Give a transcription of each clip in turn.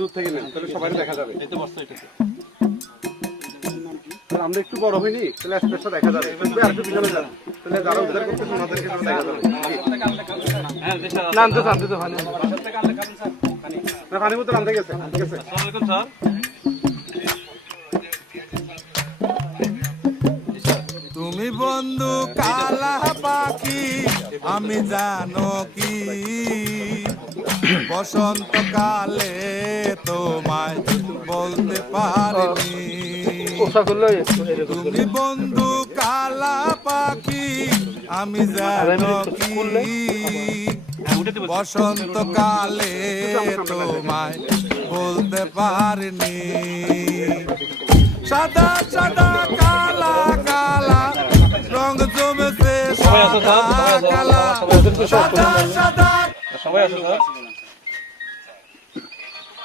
দূর থেকে নেন তাহলে সবাই দেখা যাবে। আমরা একটু বড় হইনি তাহলে স্পেসটা দেখা যাবে। আর একটু পিছনে যান তাহলে যারা উদ্ধার করতেছে ওনাদেরকে দেখা যাবে। নামতে নামতে তো পানি না, পানির মতো নামতে গেছে। ঠিক আছে, আসসালামু আলাইকুম স্যার। তুমি বন্ধু কালা পাখি আমি জানো কি বসন্তকালে তোমায় বলতে পারিনি। তুমি বন্ধু কালা পাখি আমি জানো কি বসন্তকালে তোমায় বলতে পারিনি। সাদা সাদা কালা কালা রং জমেছে সাদা কালা সাদা সাদা সবাই আছে স্যার।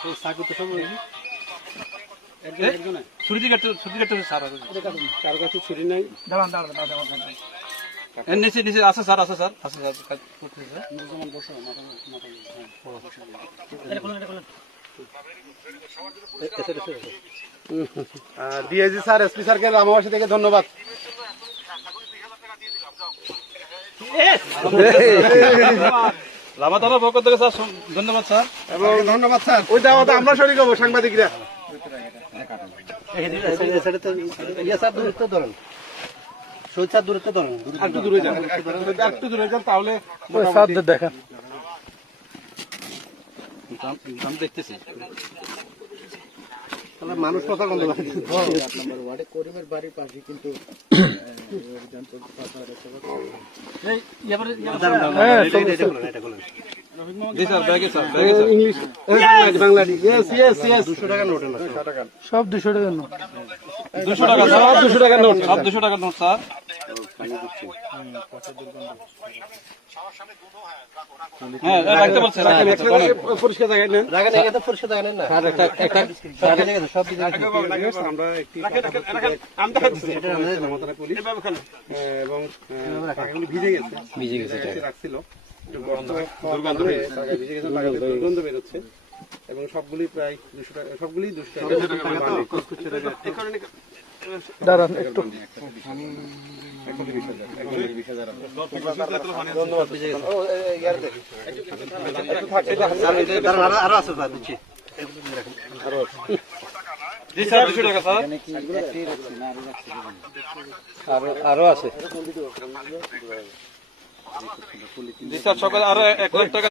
তো সাকু তো সব একজন ছুরি কাটতে স্যার আছে। কার কাছে ছুরি নাই? দাঁড়ান দাঁড়ান দাঁড়ান। এর নিচে নিচে আছে স্যার, আছে স্যার, আছে স্যার। কাজ করতেছে স্যার। মুজমান বসো, মাথা মাথা এটা কোন ডিআইজি স্যার, এসপি স্যারকে রামাবাসী থেকে ধন্যবাদ। রামাতলার পক্ষ থেকে স্যার ধন্যবাদ স্যার, এবং ধন্যবাদ স্যার। ওই দাওয়া আমরা শরীর হবো সাংবাদিকরা। একটু দূরে যান তাহলে দেখেন দেখতেছি মানুষ কথা বন্ধ করিমের বাড়ির পাশে কিন্তু সব 200 টাকার নোট, 200 টাকা সব 200 টাকার নোট, সব 200 টাকার নোট স্যার। হ্যাঁ রাখতে পারছেন, পরিষ্কার জায়গায় নেন, রাখেন এখানে পরিষ্কার জায়গায় নেন না স্যার। একটা সব দিকে আমরা একটি আম দেখাচ্ছি এটা আমাদের পুলিশ এবং এগুলো ভিজে গেছে রাখছিল দুর্গন্ধ হয়ে ভিজে গেছে, দুর্গন্ধ বের হচ্ছে এবং সবগুলি প্রায় 200 টাকা, সবগুলি 200 টাকা। দাঁড়ান একটু, আরো আছে স্যার, দিচ্ছি আরো আছে সকালে আরো 1 লাখ টাকা।